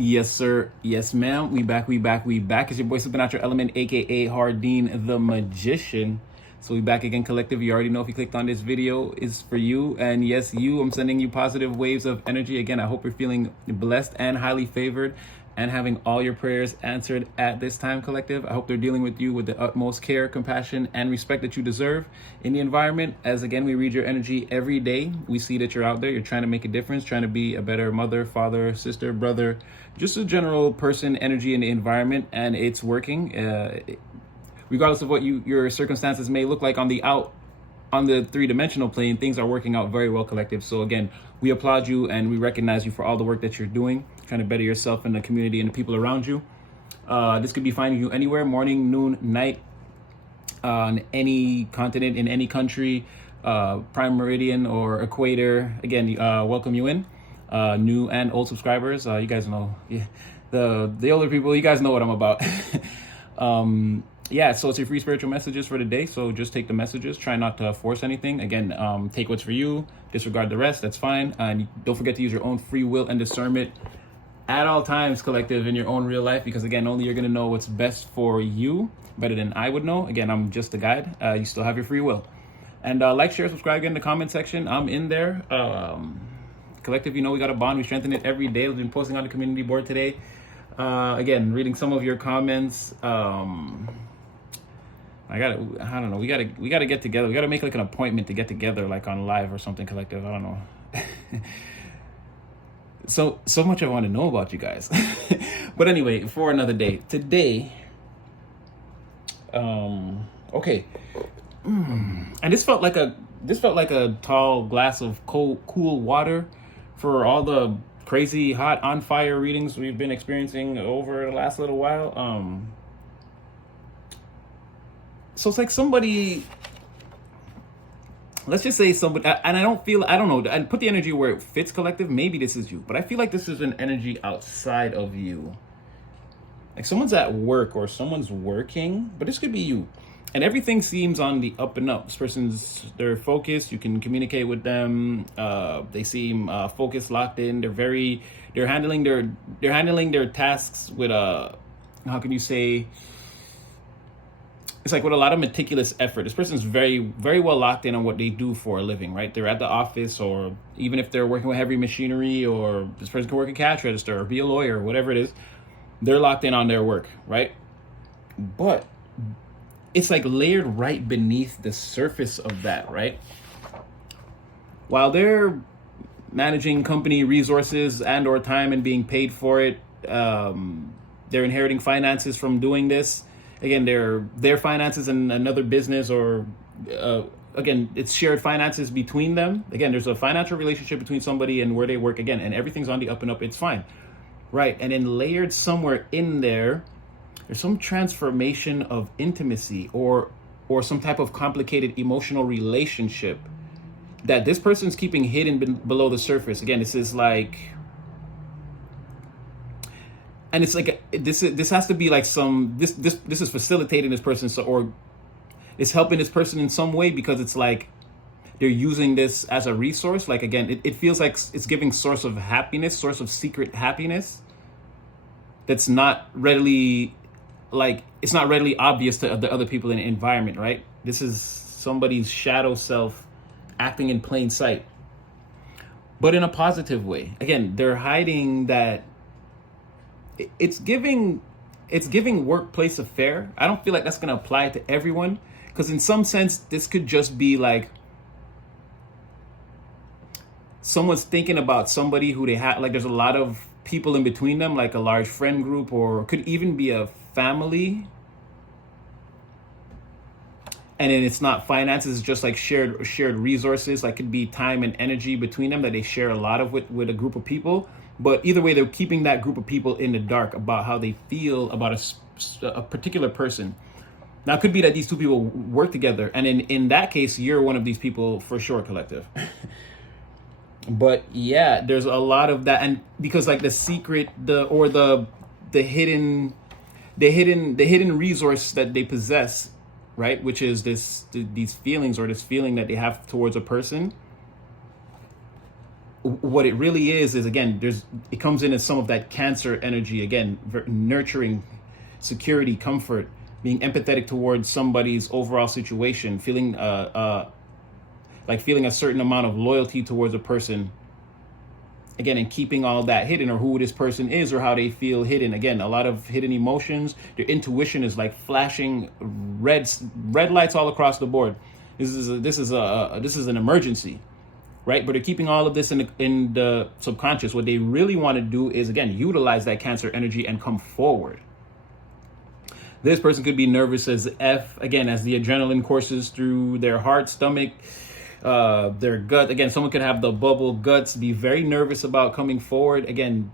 Yes, sir. Yes, ma'am. We back. It's your boy Supernatural Element, aka Hardeen the Magician. So we back again, collective. You already know if you clicked on this video, it's for you. And yes, I'm sending you positive waves of energy. Again, I hope you're feeling blessed and highly favored and having all your prayers answered at this time, collective. I hope they're dealing with you with the utmost care, compassion, and respect that you deserve in the environment. As again, we read your energy every day. We see that you're out there. You're trying to make a difference, trying to be a better mother, father, sister, brother, just a general person, energy in the environment, and it's working. Regardless of what your circumstances may look like on the three-dimensional plane, things are working out very well, collective. So again, we applaud you and we recognize you for all the work that you're doing, trying to better yourself and the community and the people around you. This could be finding you anywhere, morning, noon, night, on any continent, in any country, prime meridian or equator. Again, welcome you in, new and old subscribers. You guys know, yeah, the older people, you guys know what I'm about. Yeah, so it's your free spiritual messages for the day. So just take the messages. Try not to force anything. Again, take what's for you. Disregard the rest. That's fine. And don't forget to use your own free will and discernment at all times, collective, in your own real life. Because again, only you're going to know what's best for you better than I would know. Again, I'm just a guide. You still have your free will. And like, share, subscribe, get in the comment section. I'm in there. Collective, you know, we got a bond. We strengthen it every day. We've been posting on the community board today. Again, reading some of your comments. I don't know. We gotta get together. We gotta make like an appointment to get together, like on live or something, collective. I don't know. So much I want to know about you guys. But anyway, for another day. Today, okay. And this felt like a tall glass of cool water for all the crazy hot on fire readings we've been experiencing over the last little while. So it's like somebody, let's just say somebody, and I don't know, and put the energy where it fits, collective. Maybe this is you, but I feel like this is an energy outside of you. Like someone's at work or someone's working, but this could be you. And everything seems on the up and up. This person's, they're focused. You can communicate with them. They seem focused, locked in. They're handling their tasks with how can you say? It's like with a lot of meticulous effort. This person's very, very well locked in on what they do for a living, right? They're at the office, or even if they're working with heavy machinery, or this person can work a cash register or be a lawyer, whatever it is, they're locked in on their work, right? But it's like layered right beneath the surface of that, right? While they're managing company resources and or time and being paid for it, they're inheriting finances from doing this. Again, their finances and another business, or again, it's shared finances between them. Again, there's a financial relationship between somebody and where they work, again, and everything's on the up and up. It's fine, right? And then layered somewhere in there, there's some transformation of intimacy or some type of complicated emotional relationship that this person's keeping hidden below the surface. Again, this is like, and it's like this has to be like this is facilitating this person, so, or it's helping this person in some way, because it's like they're using this as a resource. Like again, it feels like it's giving source of happiness, source of secret happiness that's not readily, like, it's not readily obvious to the other people in the environment, right? This is somebody's shadow self acting in plain sight, but in a positive way. Again, they're hiding that. It's giving workplace affair. I don't feel like that's going to apply to everyone, because in some sense this could just be like someone's thinking about somebody who they have, like there's a lot of people in between them, like a large friend group, or could even be a family. And then it's not finances, it's just like shared resources, like could be time and energy between them that they share a lot of with a group of people. But either way, they're keeping that group of people in the dark about how they feel about a particular person. Now, it could be that these two people work together, and in that case, you're one of these people for sure, collective. But yeah, there's a lot of that, and because like the secret, the hidden resource that they possess, right? Which is these feelings, or this feeling that they have towards a person. what it really is again, it comes in as some of that Cancer energy again, nurturing, security, comfort, being empathetic towards somebody's overall situation, feeling like feeling a certain amount of loyalty towards a person, again, and keeping all that hidden, or who this person is or how they feel hidden. Again, a lot of hidden emotions. Their intuition is like flashing red lights all across the board. This is an emergency, right? But they're keeping all of this in the subconscious. What they really want to do is, again, utilize that Cancer energy and come forward. This person could be nervous as F, again, as the adrenaline courses through their heart, stomach, their gut. Again, someone could have the bubble guts, be very nervous about coming forward. Again,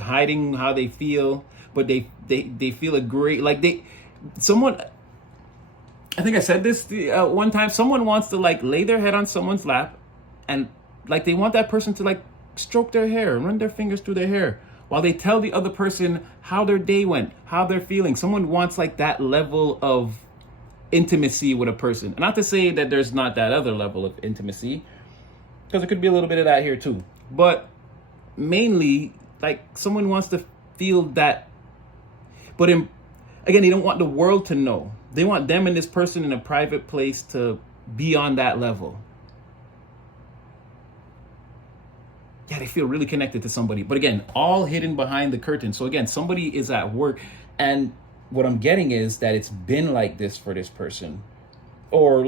hiding how they feel, but they feel a great, like someone, I think I said this one time, someone wants to like lay their head on someone's lap and like they want that person to like stroke their hair, run their fingers through their hair while they tell the other person how their day went, how they're feeling. Someone wants like that level of intimacy with a person. And not to say that there's not that other level of intimacy, because there could be a little bit of that here too. But mainly, like, someone wants to feel that. But again, they don't want the world to know. They want them and this person in a private place to be on that level. Yeah, they feel really connected to somebody. But again, all hidden behind the curtain. So again, somebody is at work, and what I'm getting is that it's been like this for this person. Or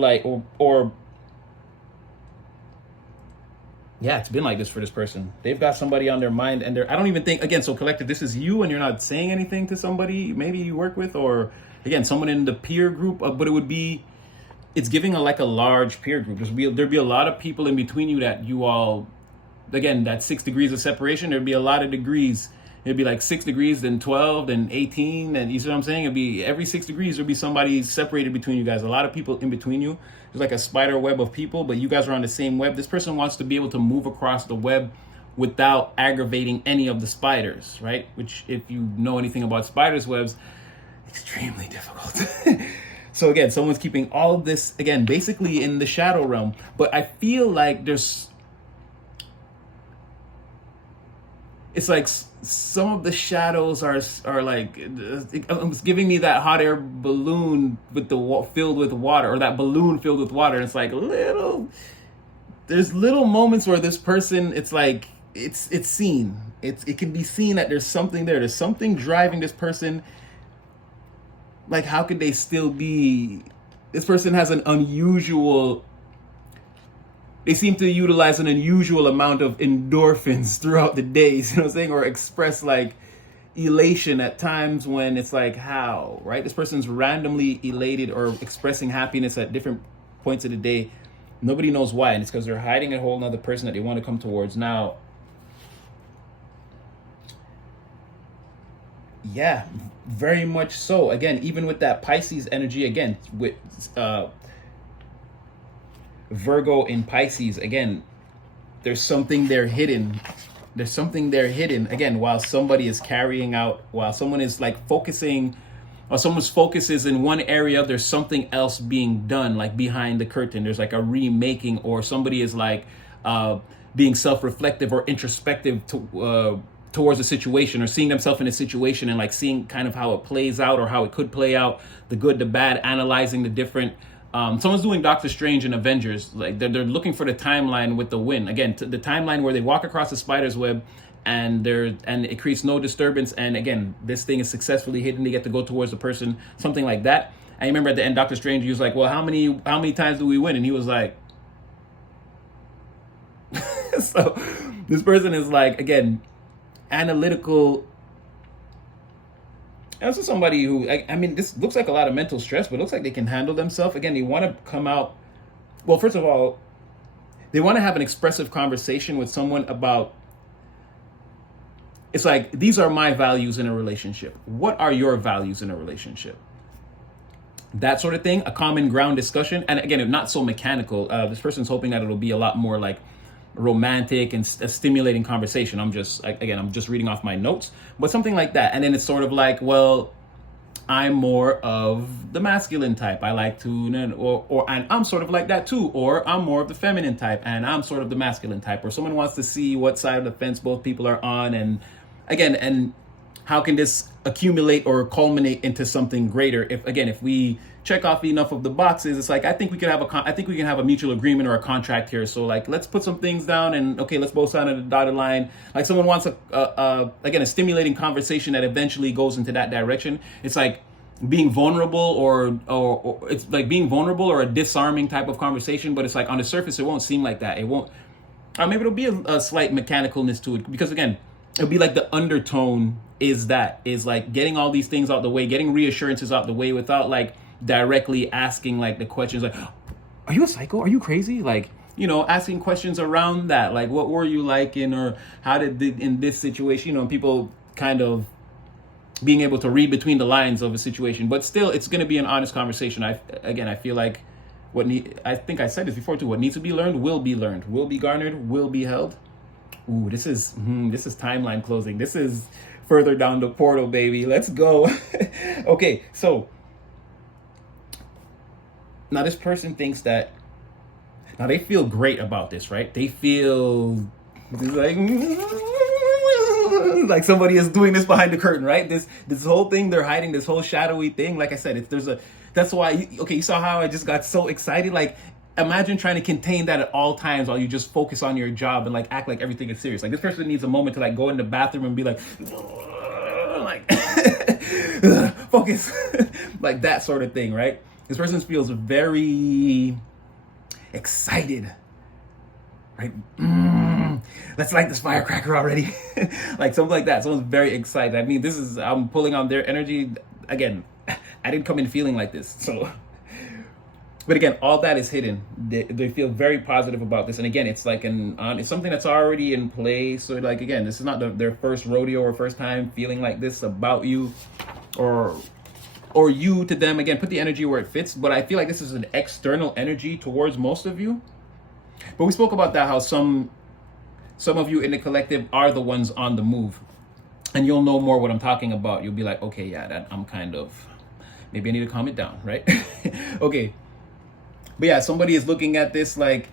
yeah, it's been like this for this person. They've got somebody on their mind, and I don't even think, again, so collective, this is you and you're not saying anything to somebody maybe you work with, or again, someone in the peer group, but it's giving like a large peer group. There'd be a lot of people in between you that you all, again, that 6 degrees of separation, there'd be a lot of degrees. It'd be like 6 degrees, then 12, then 18, and you see what I'm saying? It'd be every 6 degrees, there'd be somebody separated between you guys. A lot of people in between you. There's like a spider web of people, but you guys are on the same web. This person wants to be able to move across the web without aggravating any of the spiders, right? Which, if you know anything about spiders' webs, extremely difficult. So again, someone's keeping all of this, again, basically in the shadow realm. But I feel like it's like some of the shadows are like, it's giving me that hot air balloon with filled with water, or that balloon filled with water. And it's like there's little moments where this person, it's like it's seen. It can be seen that there's something there. There's something driving this person. Like, how could they still be? This person has an unusual. They seem to utilize an unusual amount of endorphins throughout the days, you know what I'm saying? Or express like elation at times when it's like, how, right? This person's randomly elated or expressing happiness at different points of the day. Nobody knows why. And it's because they're hiding a whole other person that they want to come towards. Now, yeah, very much so. Again, even with that Pisces energy, again, with Virgo in Pisces, again, there's something there hidden. There's something there hidden. Again, while somebody is carrying out, while someone is like focusing, or someone's focus is in one area, there's something else being done, like behind the curtain. There's like a remaking, or somebody is like being self-reflective or introspective towards a situation, or seeing themselves in a situation and like seeing kind of how it plays out or how it could play out, the good, the bad, analyzing the different. Someone's doing Doctor Strange and Avengers. Like they're looking for the timeline with the win. Again, the timeline where they walk across the spider's web and it creates no disturbance. And again, this thing is successfully hidden. They get to go towards the person, something like that. I remember at the end, Doctor Strange, he was like, well, how many times do we win? And he was like, so this person is like, again, analytical. Also somebody who, I mean, this looks like a lot of mental stress, but it looks like they can handle themselves. Again, they want to come out. Well, first of all, they want to have an expressive conversation with someone about, it's like, these are my values in a relationship. What are your values in a relationship? That sort of thing, a common ground discussion. And again, not so mechanical. This person's hoping that it'll be a lot more like romantic and a stimulating conversation. I'm just reading off my notes, but something like that. And then it's sort of like, well, I'm more of the masculine type. I like to, and I'm sort of like that too. Or I'm more of the feminine type, and I'm sort of the masculine type. Or someone wants to see what side of the fence both people are on, and again, and how can this accumulate or culminate into something greater? If we check off enough of the boxes, it's like I think we can have a mutual agreement or a contract here. So like, let's put some things down, and okay, let's both sign on the dotted line. Like someone wants a stimulating conversation that eventually goes into that direction. It's like being vulnerable, or it's like being vulnerable or a disarming type of conversation. But it's like on the surface, it won't seem like that. It won't. Or maybe it'll be a slight mechanicalness to it, because again, it'll be like the undertone is like getting all these things out the way, getting reassurances out the way without like directly asking like the questions like, are you a psycho? Are you crazy? Like, asking questions around that, like, what were you liking, or how did in this situation, people kind of being able to read between the lines of a situation. But still, it's going to be an honest conversation. I feel like I think I said this before too, what needs to be learned, will be garnered, will be held. Ooh, this is timeline closing. This is further down the portal, baby. Let's go. Okay, so now this person thinks that, now they feel great about this, right? They feel like somebody is doing this behind the curtain, right? This whole thing they're hiding, this whole shadowy thing. Like I said, that's why. You saw how I just got so excited. Like, imagine trying to contain that at all times while you just focus on your job and like act like everything is serious. Like, this person needs a moment to like go in the bathroom and be like focus, like that sort of thing, right? This person feels very excited, right? Let's light this firecracker already. Like something like that. Someone's very excited. I mean, I'm pulling on their energy. Again, I didn't come in feeling like this. So, but again, all that is hidden. They feel very positive about this. And again, it's like it's something that's already in place. So like, again, this is not their first rodeo or first time feeling like this about you, or you to them. Again, put the energy where it fits. But I feel like this is an external energy towards most of you. But we spoke about that, how some of you in the collective are the ones on the move, and you'll know more what I'm talking about. You'll be like, okay, yeah, that I'm kind of, maybe I need to calm it down, right? Okay. But yeah, somebody is looking at this like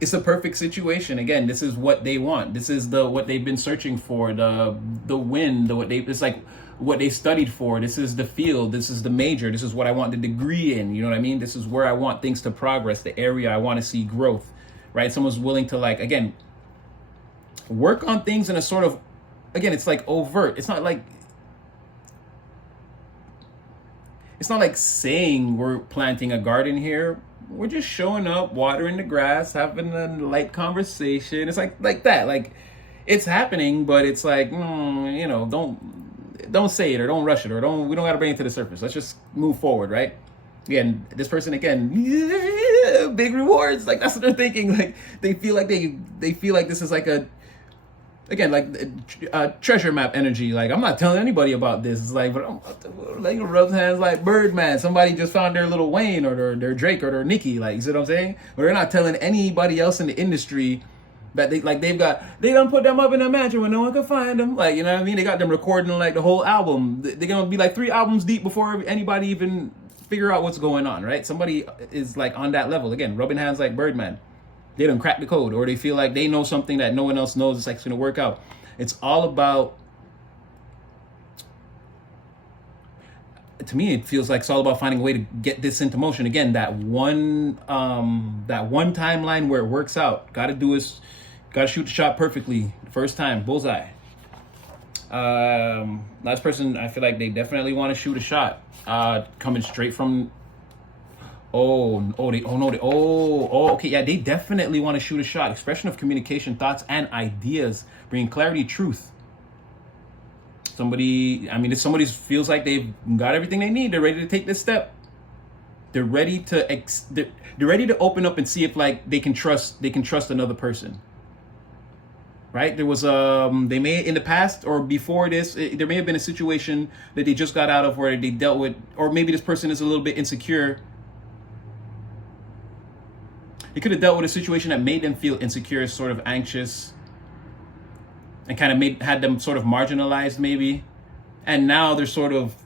it's a perfect situation. Again, this is what they want. This is what they've been searching for, the win, it's like what they studied for. This is the field. This is the major. This is what I want the degree in. You know what I mean? This is where I want things to progress, the area I want to see growth, right? Someone's willing to like, again, work on things in a sort of, again, it's like overt. It's not like saying we're planting a garden here. We're just showing up, watering the grass, having a light conversation. It's like that. Like, it's happening, but it's like, don't say it, or don't rush it, or we don't got to bring it to the surface. Let's just move forward, right? Again, this person, big rewards. Like, that's what they're thinking. Like, they feel like this is like a treasure map energy. Like, I'm not telling anybody about this. It's like, but I'm like, rubs hands like Birdman. Somebody just found their little Wayne, or their Drake, or their Nicki. Like, you see what I'm saying? But they're not telling anybody else in the industry that they done put them up in a mansion where no one could find them. Like, you know what I mean? They got them recording like the whole album. They're gonna be like 3 albums deep before anybody even figure out what's going on, right? Somebody is like on that level. Again, rubbing hands like Birdman. They don't crack the code, or they feel like they know something that no one else knows. It's like it's going to work out. It's all about, to me, it feels like it's all about finding a way to get this into motion. Again, that one timeline where it works out. Got to shoot the shot perfectly the first time, bullseye. Last person, I feel like they definitely want to shoot a shot. Coming straight from. Okay, yeah, they definitely want to shoot a shot. Expression of communication, thoughts, and ideas, bringing clarity, truth. If somebody feels like they've got everything they need, they're ready to take this step. They're ready to open up and see if like they can trust another person. Right? There was they may in the past or before this, there may have been a situation that they just got out of where they dealt with, or maybe this person is a little bit insecure. They could have dealt with a situation that made them feel insecure, sort of anxious, and kind of had them sort of marginalized maybe. And now they're sort of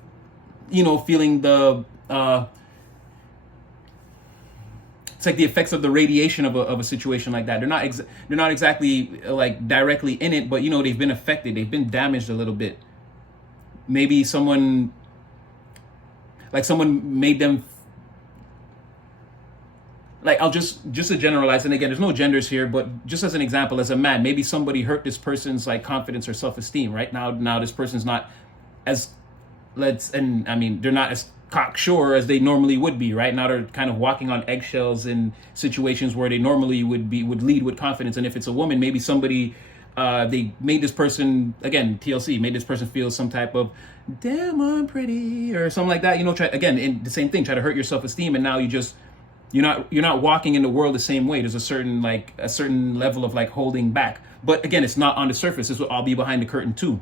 feeling the it's like the effects of the radiation of a situation like that. They're not exactly like directly in it, but they've been affected, they've been damaged a little bit. Maybe someone made them, like, I'll just to generalize, and again, there's no genders here, but just as an example, as a man, maybe somebody hurt this person's like confidence or self-esteem. Right now this person's not as they're not as cocksure as they normally would be. Right now they're kind of walking on eggshells in situations where they normally would lead with confidence. And if it's a woman, maybe somebody they made this person, again, TLC, made this person feel some type of damn I'm pretty or something like that. Try again in the same thing, try to hurt your self-esteem, and now you're not walking in the world the same way. There's a certain level of like holding back. But again, it's not on the surface. This will all be behind the curtain too.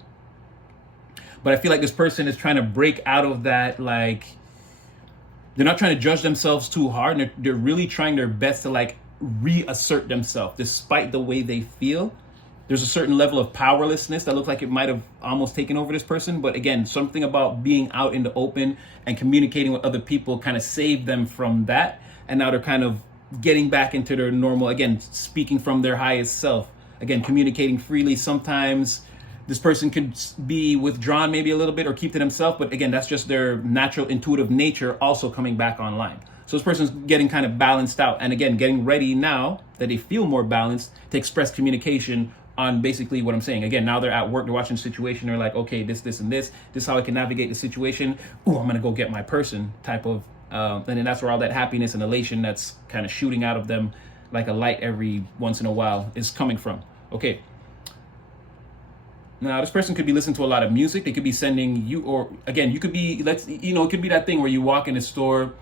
But I feel like this person is trying to break out of that. Like, they're not trying to judge themselves too hard, and they're really trying their best to like reassert themselves despite the way they feel. There's a certain level of powerlessness that looks like it might have almost taken over this person. But again, something about being out in the open and communicating with other people kind of saved them from that. And now they're kind of getting back into their normal, again, speaking from their highest self, again, communicating freely. Sometimes this person could be withdrawn maybe a little bit or keep to themselves, but again, that's just their natural intuitive nature also coming back online. So this person's getting kind of balanced out, and again, getting ready now that they feel more balanced to express communication on basically what I'm saying. Again, now they're at work, they're watching the situation, they're like, okay, this and this is how I can navigate the situation. Ooh, I'm gonna go get my person type of, and then that's where all that happiness and elation that's kind of shooting out of them like a light every once in a while is coming from. Okay. Now, this person could be listening to a lot of music. They could be sending you, or again, you could be, it could be that thing where you walk in a store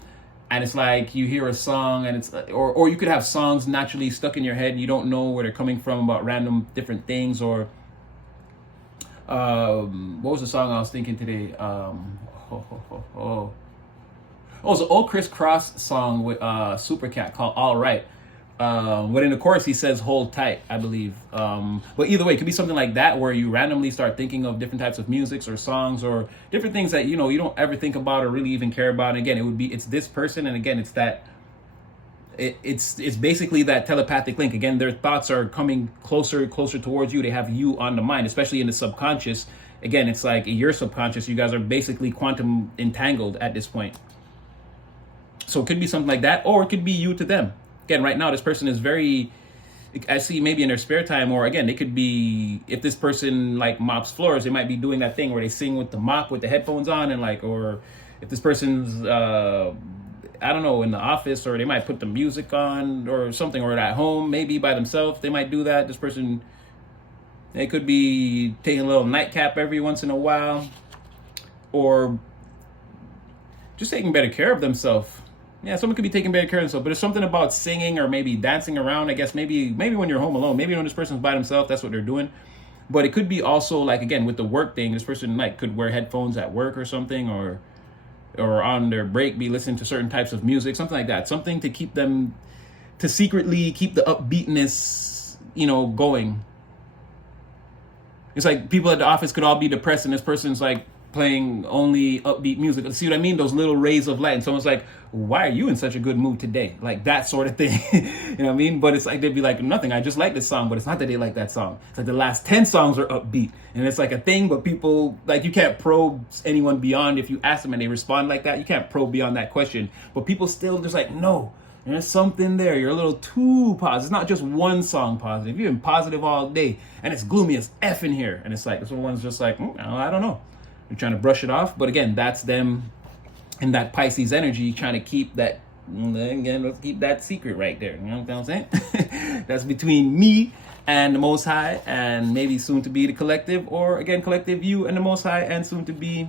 and it's like you hear a song and it's, or you could have songs naturally stuck in your head and you don't know where they're coming from about random different things. Or what was the song I was thinking today? It's an old Chris Cross song with Supercat called All Right. But in the chorus, he says, hold tight, I believe. But either way, it could be something like that where you randomly start thinking of different types of musics or songs or different things that, you don't ever think about or really even care about. And again, it's this person. And again, it's that, it's basically that telepathic link. Again, their thoughts are coming closer towards you. They have you on the mind, especially in the subconscious. Again, it's like your subconscious. You guys are basically quantum entangled at this point. So it could be something like that, or it could be you to them. Again, right now, this person is very, I see maybe in their spare time, or again, they could be, if this person like mops floors, they might be doing that thing where they sing with the mop with the headphones on, and like, or if this person's, I don't know, in the office, or they might put the music on or something, or at home, maybe by themselves, they might do that. This person, they could be taking a little nightcap every once in a while, or just taking better care of themselves. Yeah, someone could be taking better care of themselves, but there's something about singing or maybe dancing around. I guess maybe when you're home alone, maybe when this person's by themselves, that's what they're doing. But it could be also like, again, with the work thing, this person like could wear headphones at work or something, or on their break be listening to certain types of music, something like that, something to keep them, to secretly keep the upbeatness, going. It's like people at the office could all be depressed, and this person's like playing only upbeat music. See what I mean? Those little rays of light. And someone's like, why are you in such a good mood today? Like that sort of thing. You know what I mean? But it's like, they'd be like, nothing, I just like this song. But it's not that they like that song. It's like the last 10 songs are upbeat. And it's like a thing, but people, like, you can't probe anyone beyond, if you ask them and they respond like that, you can't probe beyond that question. But people still just like, no, there's something there. You're a little too positive. It's not just one song positive. You've been positive all day and it's gloomy as F in here. And it's like, someone's just like, I don't know. They're trying to brush it off. But again, that's them in that Pisces energy trying to keep that, again, let's keep that secret right there. You know what I'm saying? That's between me and the Most High, and maybe soon to be the collective, or again, collective, you and the Most High, and soon to be,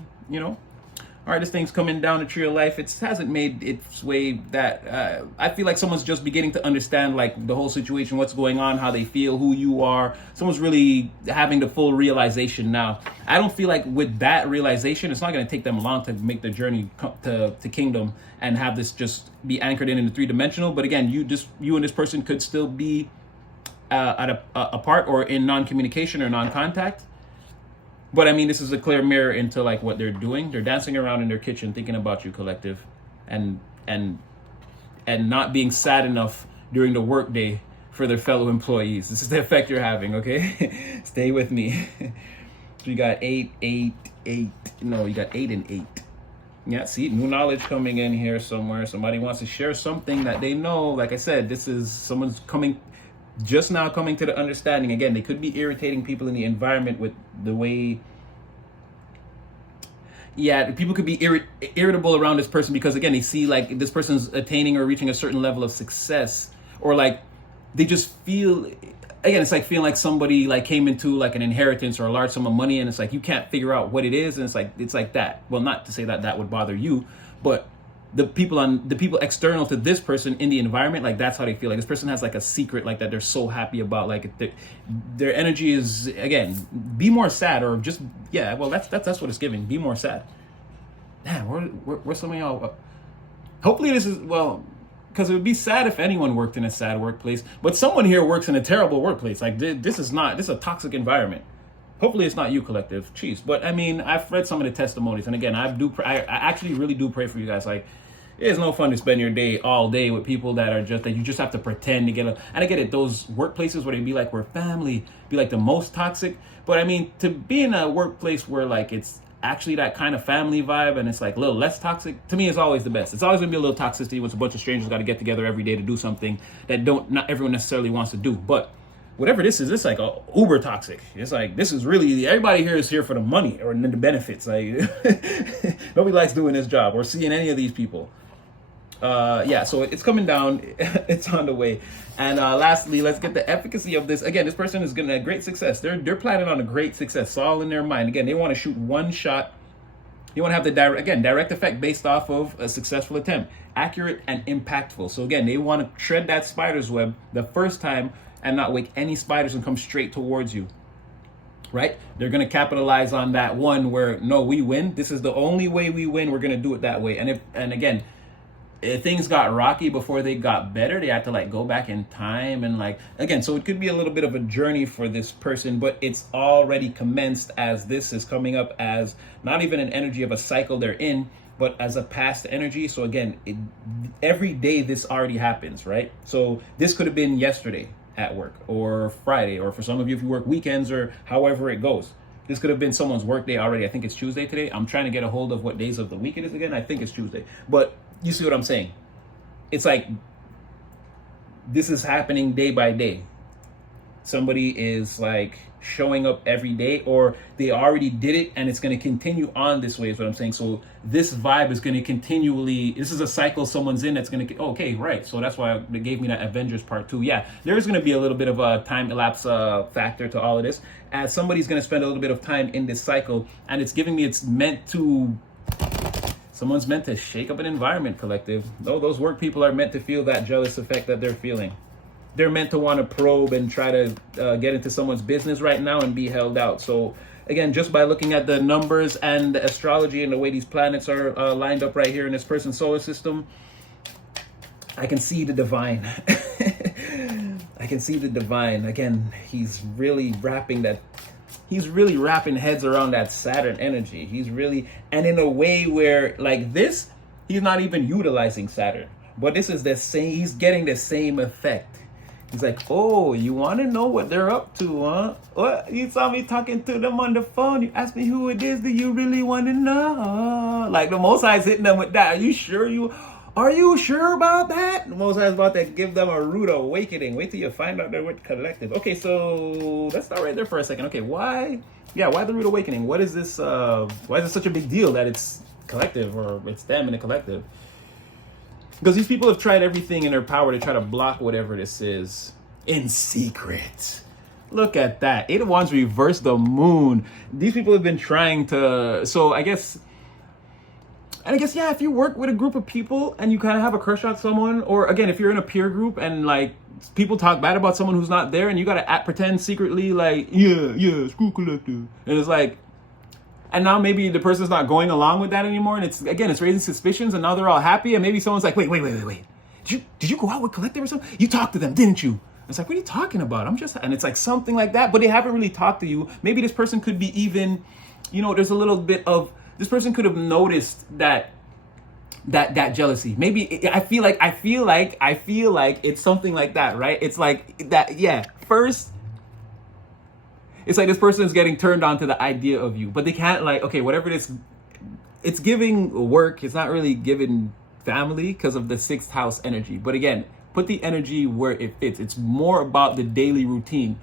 all right, this thing's coming down the tree of life. It hasn't made its way that, I feel like someone's just beginning to understand like the whole situation, what's going on, how they feel, who you are. Someone's really having the full realization now. I don't feel like with that realization, it's not going to take them long to make the journey to kingdom and have this just be anchored in the three-dimensional. But again, you and this person could still be apart or in non-communication or non-contact. But I mean, this is a clear mirror into like what they're doing. They're dancing around in their kitchen thinking about you, collective, and and and not being sad enough during the workday for their fellow employees. This is the effect you're having, okay? Stay with me. So you got 8, 8, 8. No, you got 8 and 8. Yeah, see, new knowledge coming in here somewhere. Somebody wants to share something that they know. Like I said, this is someone's just now coming to the understanding. Again, they could be irritating people in the environment with the way. Yeah, people could be irritable around this person because, again, they see like this person's attaining or reaching a certain level of success, or like they just feel, again, it's like feeling like somebody like came into like an inheritance or a large sum of money, and it's like you can't figure out what it is, and it's like that. Well, not to say that that would bother you, but the people external to this person in the environment, like that's how they feel. Like this person has like a secret like that they're so happy about. Like their energy is, again, be more sad, or just, yeah, well that's what it's giving. Be more sad. Damn, where some of y'all? Hopefully this is, well, because it would be sad if anyone worked in a sad workplace. But someone here works in a terrible workplace. Like this is a toxic environment. Hopefully it's not you, collective. Jeez. But I mean, I've read some of the testimonies, and again, I actually really do pray for you guys. Like, it's no fun to spend your day all day with people that are just, that you just have to pretend to get and I get it, those workplaces where they be like, we're family, be like the most toxic. But I mean, to be in a workplace where like it's actually that kind of family vibe and it's like a little less toxic, to me is always the best. It's always gonna be a little toxicity when it's a bunch of strangers got to get together every day to do something that not everyone necessarily wants to do. But whatever this is, it's like a uber toxic. It's like, this is really, everybody here is here for the money or the benefits. Like nobody likes doing this job or seeing any of these people. Yeah, so it's coming down. It's on the way. And lastly, let's get the efficacy of this. Again, this person is gonna have great success. They're planning on a great success. It's all in their mind. Again, they want to shoot one shot. You want to have the direct effect based off of a successful attempt, accurate and impactful. So again, they want to tread that spider's web the first time and not wake any spiders and come straight towards you. Right? They're going to capitalize on that one where, no, we win. This is the only way we win. We're going to do it that way. And again, if things got rocky before they got better, they had to like go back in time and like, again, so it could be a little bit of a journey for this person, but it's already commenced, as this is coming up as not even an energy of a cycle they're in, but as a past energy. So again, every day this already happens, right? So this could have been yesterday at work, or Friday, or for some of you if you work weekends, or however it goes. This could have been someone's work day already. I think it's Tuesday today. I'm trying to get a hold of what days of the week it is again. I think it's Tuesday. But you see what I'm saying? It's like this is happening day by day. Somebody is like showing up every day, or they already did it and it's going to continue on this way is what I'm saying. So this vibe is going to continually, this is a cycle someone's in that's going to, okay, right. So that's why they gave me that Avengers Part 2. Yeah, there's going to be a little bit of a time elapse factor to all of this, as somebody's going to spend a little bit of time in this cycle, and it's giving me, someone's meant to shake up an environment, collective. Oh, those work people are meant to feel that jealous effect that they're feeling. They're meant to want to probe and try to get into someone's business right now and be held out. So again, just by looking at the numbers and the astrology and the way these planets are lined up right here in this person's solar system, I can see the divine. I can see the divine. Again, he's really wrapping heads around that Saturn energy. He's really, and in a way where like this, he's not even utilizing Saturn, but this is the same, he's getting the same effect. He's like, oh, you want to know what they're up to, huh? What? You saw me talking to them on the phone. You asked me who it is. Do you really want to know? Like the Most High's hitting them with that. Are you sure about that? The Most High's about to give them a rude awakening. Wait till you find out they're with collective. Okay, so let's start right there for a second. Okay, why the rude awakening? What is this? Why is it such a big deal that it's collective, or it's them in a collective? Because these people have tried everything in their power to try to block whatever this is in secret. Look at that. 8 of Wands reversed the moon. These people have been trying to, so I guess, yeah, if you work with a group of people and you kind of have a crush on someone, or again, if you're in a peer group and like people talk bad about someone who's not there and you got to pretend secretly like, yeah, screw collective. And it's like, and now maybe the person's not going along with that anymore, and it's raising suspicions, and now they're all happy, and maybe someone's like, wait. Did you go out with collective or something? You talked to them, didn't you? It's like, what are you talking about? And it's like something like that, but they haven't really talked to you. Maybe this person could be even, there's a little bit of, this person could have noticed that jealousy. Maybe I feel like it's something like that, right? It's like that, yeah. First, it's like this person is getting turned on to the idea of you, but they can't, like, okay, whatever it is, it's giving work. It's not really giving family because of the 6th house energy. But again, put the energy where it fits. It's more about the daily routine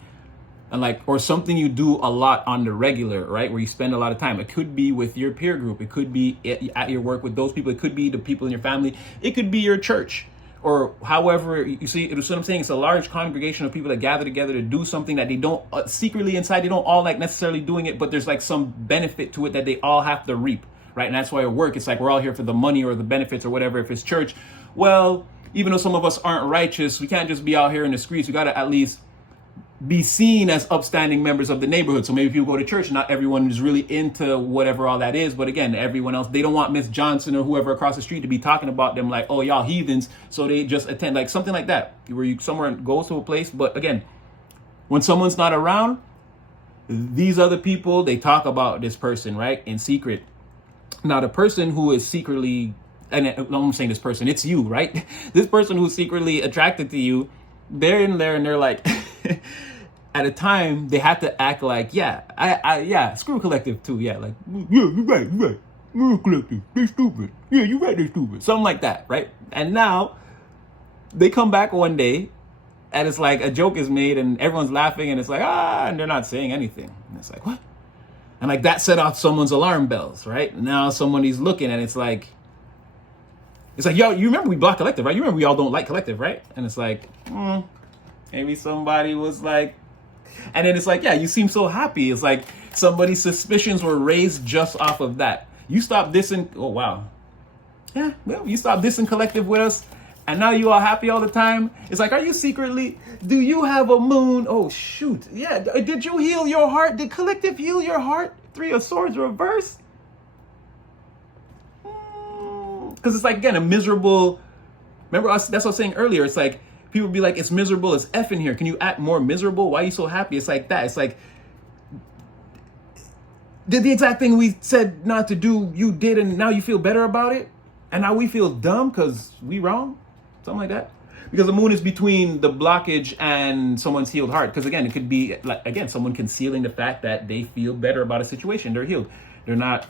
and or something you do a lot on the regular, right? Where you spend a lot of time. It could be with your peer group. It could be at your work with those people. It could be the people in your family. It could be your church, or however, you see what I'm saying. It's a large congregation of people that gather together to do something that they don't secretly inside. They don't all necessarily doing it, but there's some benefit to it that they all have to reap, right? And that's why at work, it's like we're all here for the money or the benefits or whatever. If it's church, well, even though some of us aren't righteous, we can't just be out here in the streets. We got to at least be seen as upstanding members of the neighborhood. So maybe people go to church, not everyone is really into whatever all that is. But again, everyone else, they don't want Miss Johnson or whoever across the street to be talking about them like, oh, y'all heathens. So they just attend, like something like that, where you somewhere goes to a place. But again, when someone's not around, these other people, they talk about this person, right, in secret. Now, the person who is secretly, and I'm saying this person, it's you, right? This person who's secretly attracted to you, they're in there and they're like, at a time, they have to act like, yeah, screw collective too. Yeah, like, yeah, you're right. Screw collective, they stupid. Yeah, you're right, they stupid. Something like that, right? And now, they come back one day, and it's like a joke is made, and everyone's laughing, and it's like, and they're not saying anything. And it's like, what? And that set off someone's alarm bells, right? Now somebody's looking, and it's like, yo, you remember we block collective, right? You remember we all don't like collective, right? And it's like, maybe somebody was like, and then it's like, yeah, you seem so happy. It's like somebody's suspicions were raised just off of that. You stopped dissing. Oh, wow. Yeah, well, you stopped dissing collective with us, and now you are happy all the time. It's like, are you secretly, do you have a moon? Oh, shoot. Yeah, did you heal your heart? Did collective heal your heart? 3 of Swords reverse? Because it's like, again, a miserable, remember us, that's what I was saying earlier. It's like, people be like, it's miserable as F in here. Can you act more miserable? Why are you so happy? It's like that. It's like, did the exact thing we said not to do, you did, and now you feel better about it? And now we feel dumb because we wrong? Something like that. Because the moon is between the blockage and someone's healed heart. Because again, it could be, like, again, someone concealing the fact that they feel better about a situation. They're healed. They're not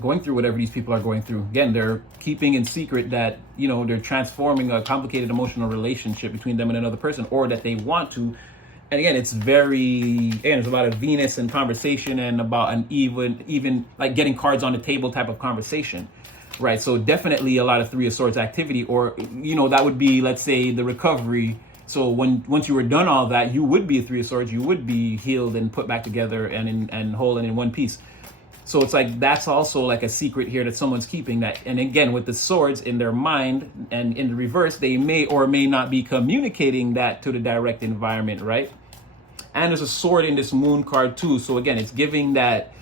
going through whatever these people are going through. Again, they're keeping in secret that, they're transforming a complicated emotional relationship between them and another person, or that they want to. And again, there's a lot of Venus and conversation, and about an even like getting cards on the table type of conversation, right? So definitely a lot of 3 of Swords activity, or, that would be, let's say, the recovery. So once you were done all that, you would be a 3 of Swords, you would be healed and put back together and whole and in one piece. So it's like, that's also like a secret here that someone's keeping that. And again, with the swords in their mind and in the reverse, they may or may not be communicating that to the direct environment, right? And there's a sword in this moon card too. So again, it's giving that,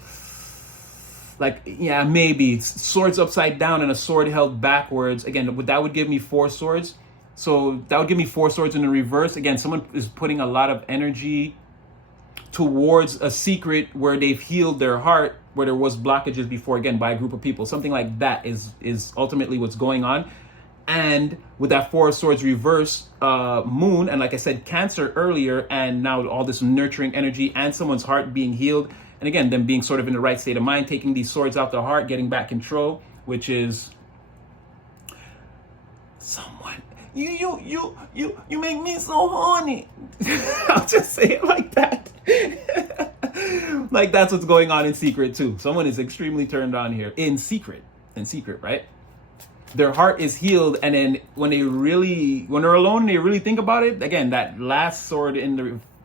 like, yeah, maybe swords upside down and a sword held backwards. Again, that would give me 4 swords. So that would give me 4 swords in the reverse. Again, someone is putting a lot of energy towards a secret where they've healed their heart, where there was blockages before, again, by a group of people. Something like that is ultimately what's going on. And with that 4 of Swords reverse moon, and like I said, Cancer earlier, and now all this nurturing energy and someone's heart being healed, and again, them being sort of in the right state of mind, taking these swords out the heart, getting back control, which is someone. You make me so horny. I'll just say it like that. Like, that's what's going on in secret too. Someone is extremely turned on here in secret, right? Their heart is healed, and then when they're alone, they really think about it. Again, that last sword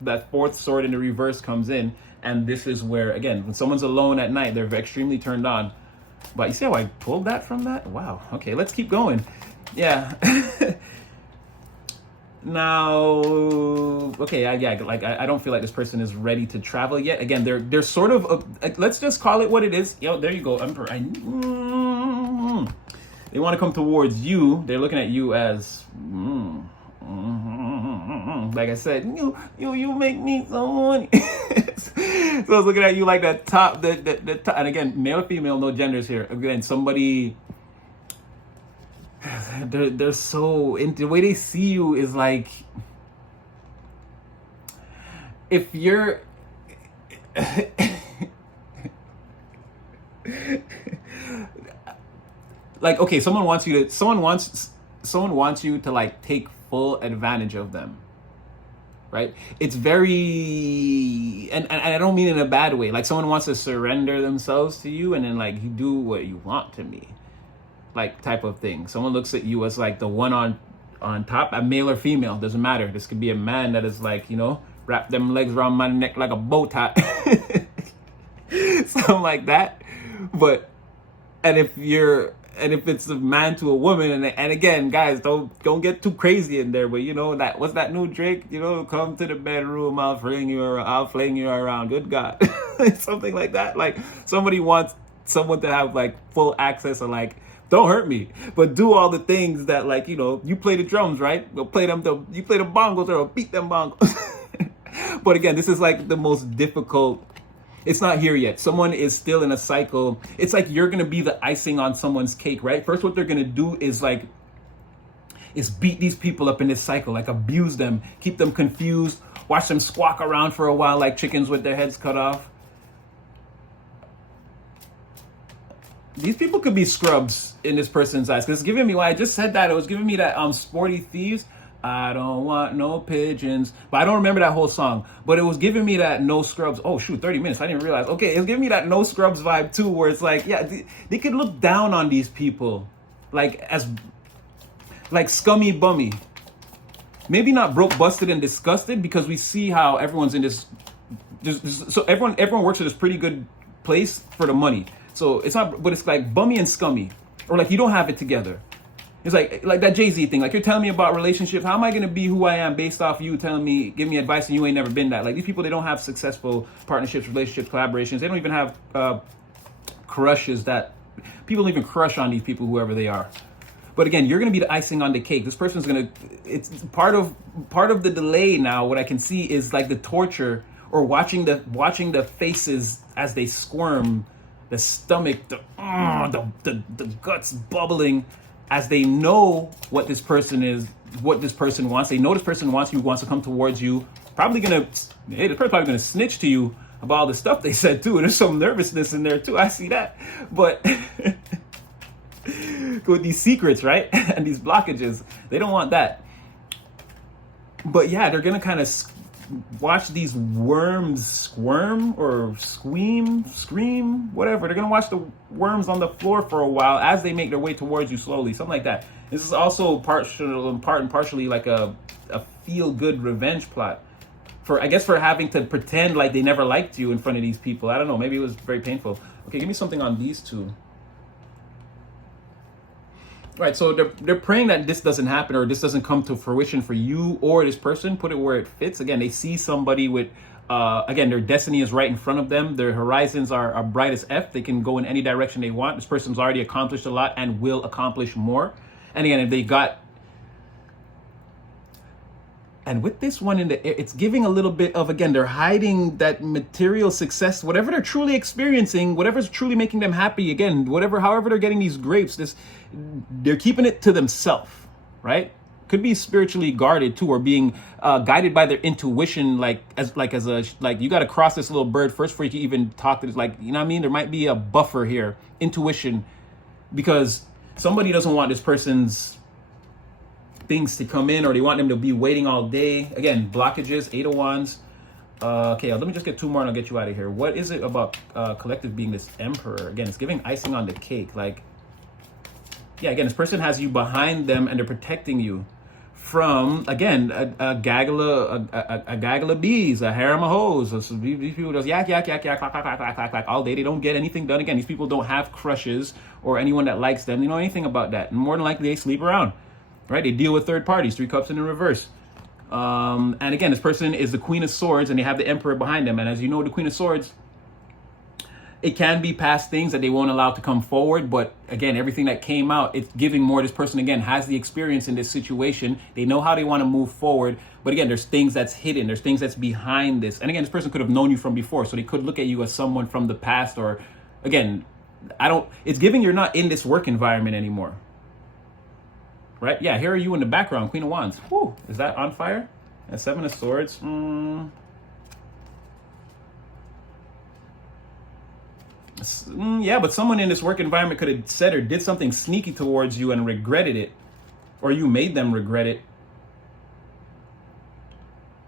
that 4th sword in the reverse comes in, and this is where, again, when someone's alone at night, they're extremely turned on. But you see how I pulled that from that? Wow. Okay, let's keep going. Yeah. Now, okay, I don't feel like this person is ready to travel yet. Again, they're sort of, let's just call it what it is. There you go, Emperor. They want to come towards you. They're looking at you as, but Like I said, you make me so money. So I was looking at you like that top, the top. And again, male or female, no genders here. Again, somebody, they're so into the way they see you is like, if you're like, okay, someone wants you to like take full advantage of them, right? It's very, and I don't mean in a bad way. Like someone wants to surrender themselves to you and then like you do what you want to me, like type of thing. Someone looks at you as like the one on top, a male or female, doesn't matter. This could be a man that is like, wrap them legs around my neck like a bow tie. Something like that. But and if it's a man to a woman, and again, guys, don't get too crazy in there, but that, what's that new Drake? Come to the bedroom, I'll fling you around. Good God. Something like that. Like somebody wants someone to have like full access and like, don't hurt me, but do all the things that like, you play the drums, right? You play the bongos or beat them bongos. But again, this is like the most difficult. It's not here yet. Someone is still in a cycle. It's like you're going to be the icing on someone's cake, right? First, what they're going to do is beat these people up in this cycle, like abuse them, keep them confused, watch them squawk around for a while like chickens with their heads cut off. These people could be scrubs in this person's eyes. Because it's giving me, when I just said that, it was giving me that Sporty Thieves. I don't want no pigeons. But I don't remember that whole song. But it was giving me that no scrubs. Oh, shoot, 30 minutes. I didn't realize. Okay, it was giving me that no scrubs vibe too, where it's like, yeah, they could look down on these people. Like scummy bummy. Maybe not broke, busted, and disgusted, because we see how everyone's in this. So everyone works at this pretty good place for the money. So it's not, but it's like bummy and scummy, or like you don't have it together. It's like that Jay-Z thing. Like, you're telling me about relationships. How am I going to be who I am based off you telling me, give me advice, and you ain't never been that? Like, these people, they don't have successful partnerships, relationships, collaborations. They don't even have crushes that people don't even crush on these people, whoever they are. But again, you're going to be the icing on the cake. This person's going to, it's part of the delay now. What I can see is like the torture, or watching the faces as they squirm, the stomach, the guts bubbling, as they know what this person is, what this person wants. They know this person wants you, wants to come towards you. This person's probably gonna snitch to you about all the stuff they said too. There's some nervousness in there too. I see that. But with these secrets, right? And these blockages, they don't want that. But yeah, they're gonna kind of watch these worms squirm or scream, whatever. They're gonna watch the worms on the floor for a while as they make their way towards you slowly, something like that. This is also partially like a feel-good revenge plot for having to pretend like they never liked you in front of these people. I don't know, maybe it was very painful. Okay, give me something on these two. Right, so they're praying that this doesn't happen, or this doesn't come to fruition for you or this person. Put it where it fits. Again, they see somebody with, again, their destiny is right in front of them. Their horizons are bright as F. They can go in any direction they want. This person's already accomplished a lot and will accomplish more. And again, if they got, and with this one in the air, it's giving a little bit of, again, they're hiding that material success, whatever they're truly experiencing, whatever's truly making them happy. Again, however they're getting these grapes, they're keeping it to themselves, right? Could be spiritually guarded too, or being guided by their intuition, like you got to cross this little bird first before you can even talk to this. Like, you know what I mean? There might be a buffer here, intuition, because somebody doesn't want this person's things to come in, or they want them to be waiting all day. Again, blockages, 8 of Wands. Okay, let me just get 2 more and I'll get you out of here. What is it about collective being this Emperor? Again, it's giving icing on the cake. Like, yeah, again, this person has you behind them and they're protecting you from, again, a gaggle of bees, a harem of hoes. These people just yak, clack all day. They don't get anything done. Again, these people don't have crushes or anyone that likes them. They know anything about that. And more than likely, they sleep around. Right? They deal with third parties, 3 cups in the reverse. And again, this person is the Queen of Swords and they have the Emperor behind them. And as you know, the Queen of Swords, it can be past things that they won't allow to come forward. But again, everything that came out, it's giving more. This person, again, has the experience in this situation. They know how they want to move forward. But again, there's things that's hidden. There's things that's behind this. And again, this person could have known you from before. So they could look at you as someone from the past. Or again, it's giving you're not in this work environment anymore. Right? Yeah, here are you in the background, Queen of Wands. Whew, is that on fire? And Seven of Swords. Yeah, but someone in this work environment could have said or did something sneaky towards you and regretted it. Or you made them regret it.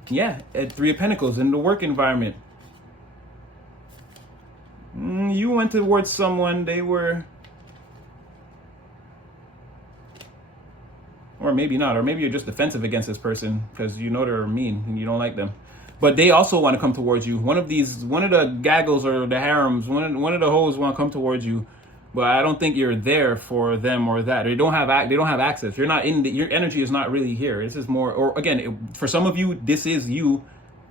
Yeah, at Three of Pentacles in the work environment. You went towards someone, they were... Or maybe not, or maybe you're just defensive against this person because you know they're mean and you don't like them. But they also want to come towards you. One of the gaggles or the harems, one of the hoes want to come towards you, but I don't think you're there for them or that. They don't have access. You're not in your energy is not really here. This is more, or again, for some of you, this is you,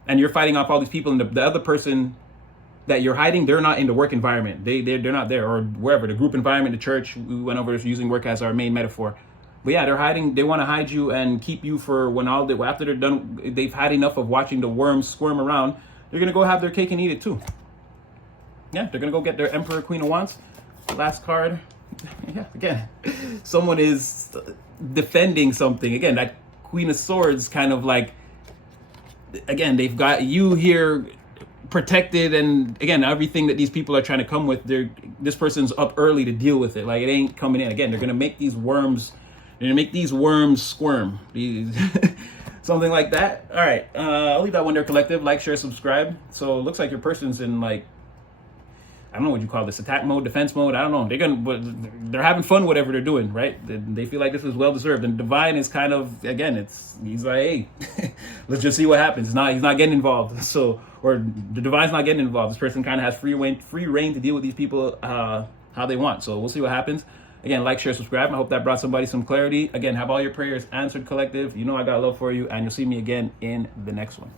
and you're fighting off all these people, and the other person that you're hiding, they're not in the work environment. They're not there, or wherever, the group environment, the church. We went over using work as our main metaphor. But yeah, they're hiding. They want to hide you and keep you for after they're done. They've had enough of watching the worms squirm around. They're gonna go have their cake and eat it too. Yeah, they're gonna go get their Emperor, Queen of Wands. Last card. Yeah, again, someone is defending something. Again, that Queen of Swords kind of like. Again, they've got you here protected, and again, everything that these people are trying to come with, this person's up early to deal with it. Like it ain't coming in. Again, they're gonna make these worms. They're gonna make these worms squirm. Something like that. All right, I'll leave that one there, collective. Like, share, subscribe. So it looks like your person's in, like, I don't know what you call this, attack mode, defense mode. I don't know. They're having fun, whatever they're doing, right? They feel like this is well deserved. And Divine is kind of, again, he's like, hey, let's just see what happens. He's not getting involved. So, or the Divine's not getting involved. This person kind of has free reign to deal with these people how they want. So we'll see what happens. Again, like, share, subscribe. I hope that brought somebody some clarity. Again, have all your prayers answered, collective. You know I got love for you, and you'll see me again in the next one.